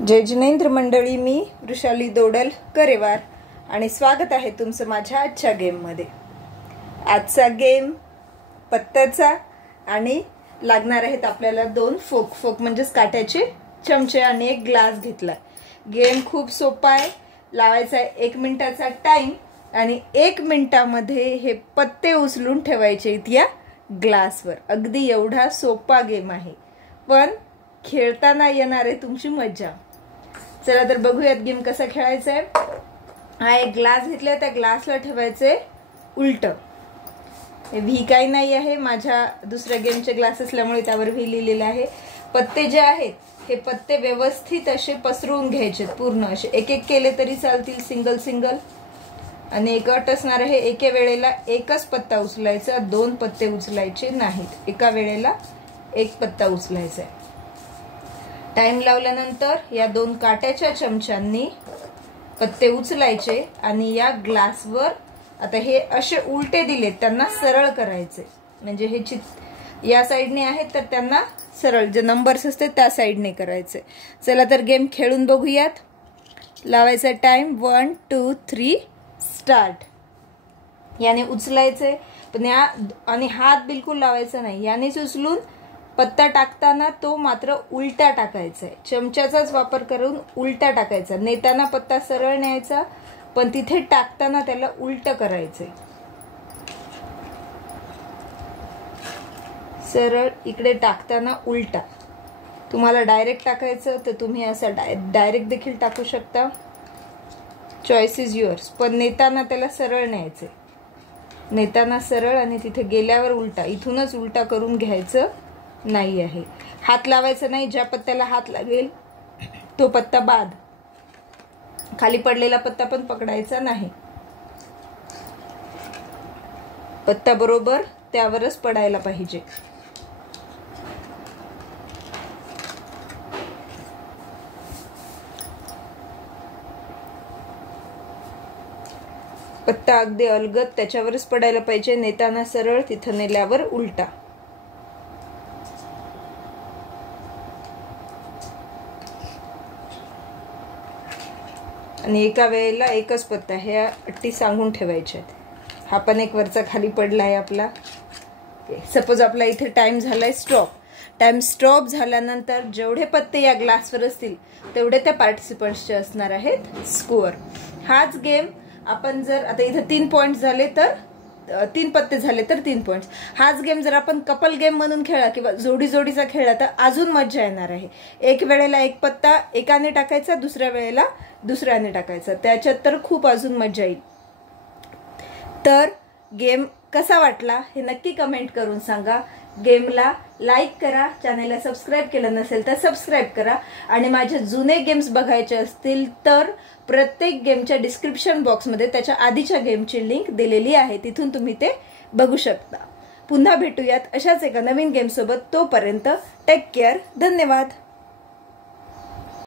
जय जिनेंद्र मंडळी, मी वृषाली दोडल करेवार आणि स्वागत आहे तुमचं माझ्या आजच्या गेममध्ये। आजचा गेम पत्त्याचा आणि लागणार आहेत आपल्याला दोन फोक म्हणजे काट्याचे चमचे आणि एक ग्लास घेतला। गेम खूप सोपा आहे, लावायचा 1 मिनिटाचा टाइम आणि 1 मिनिटामध्ये हे पत्ते उचलून ठेवायचे या ग्लासवर। अगदी एवढा सोपा गेम आहे, पण खेळताना येणार आहे तुमची मजा। चला तर बघूयात गेम कसा खेळायचा आहे। हा एक ग्लास घेतला, त्या ग्लासला ठेवायचे उलट। हे व्ही काही नाही आहे, माझ्या दुसऱ्या गेमचे ग्लास असल्यामुळे त्यावर व्ही लिहिलेलं आहे। पत्ते जे आहेत हे पत्ते व्यवस्थित असे पसरवून घ्यायचे, पूर्ण असे एक एक केले तरी चालतील, सिंगल सिंगल। आणि एक अट असणार आहे, एका वेळेला एकच पत्ता उचलायचा, 2 पत्ते उचलायचे नाहीत। एका वेळेला एक पत्ता उचलायचा आहे। टाइम लावल्यानंतर या 2 काट्याच्या चमच्यांनी पत्ते उचलायचे आणि या ग्लासवर आता हे असे उलटे दिलेत त्यांना सरळ करायचे, म्हणजे हे या साइडने आहेत तर त्यांना सरळ, जे नंबर्स असते त्या साइडने करायचे। चला तर गेम खेळून बघूयात। लावायचा टाइम 1 2 3 स्टार्ट। याने उचलायचे, पण या आणि हात बिलकुल लावायचा नाही, यानेच उचलून पत्ता टाकताना तो मात्र उलटा टाकायचा आहे। चमच्याचाच वापर करून उलटा टाकायचा। नेताना पत्ता सरळ न्यायचा, पण तिथे टाकताना त्याला उलट करायचंय। सरळ इकडे टाकताना उलटा। तुम्हाला डायरेक्ट टाकायचं तर तुम्ही असं डायरेक्ट देखील टाकू शकता, चॉइस इज युअर्स। पण नेताना त्याला सरळ न्यायचंय, नेताना सरळ आणि तिथे गेल्यावर उलटा, इथूनच उलटा करून घ्यायचं नाही आहे। हात लावायचा नाही, ज्या पत्त्याला हात लागेल तो पत्ता बाद। खाली पडलेला पत्ता पण पकडायचा नाही, पत्ता बरोबर त्यावरच पडायला पाहिजे। पत्ता अगदी अलगद त्याच्यावरच पडायला पाहिजे, नेताना सरळ, तिथं नेल्यावर उलटा। आणि एका वेळेला एकच पत्ता, हे अट्टी सांगून ठेवायचे आहेत। हा पण एक वरचा खाली पडला आहे आपला। सपोज आपला इथे टाइम झालाय स्टॉप। टाइम स्टॉप झाल्यानंतर जेवढे पत्ते या ग्लासवर असतील तेवढे त्या पार्टिसिपंट्सचे असणार आहेत स्कोअर। हाच गेम आपण जर आता इथे 3 पॉइंट्स झाले तर 3 पत्ते झाले तर 3 पॉइंट्स। हाच गेम जर आपण कपल गेम म्हणून खेळला किंवा जोडी जोडीचा खेळला तर अजून मजा येणार आहे। एक वेळेला एक पत्ता एकाने टाकायचा, दुसऱ्या वेळेला दुसऱ्याने टाकायचा, त्याच्यात तर खूप अजून मजा येईल। तर गेम कसा वाटला हे नक्की कमेंट करून सांगा। गेमला लाईक करा, चॅनलला सबस्क्राईब केलं नसेल तर सबस्क्राईब करा आणि माझे जुने गेम्स बघायचे असतील तर प्रत्येक गेमच्या डिस्क्रिप्शन बॉक्समध्ये त्याच्या आधीच्या गेमची लिंक दिलेली आहे, तिथून तुम्ही ते बघू शकता। पुन्हा भेटूयात अशाच एका नवीन गेम सोबत, तोपर्यंत टेक केअर, धन्यवाद।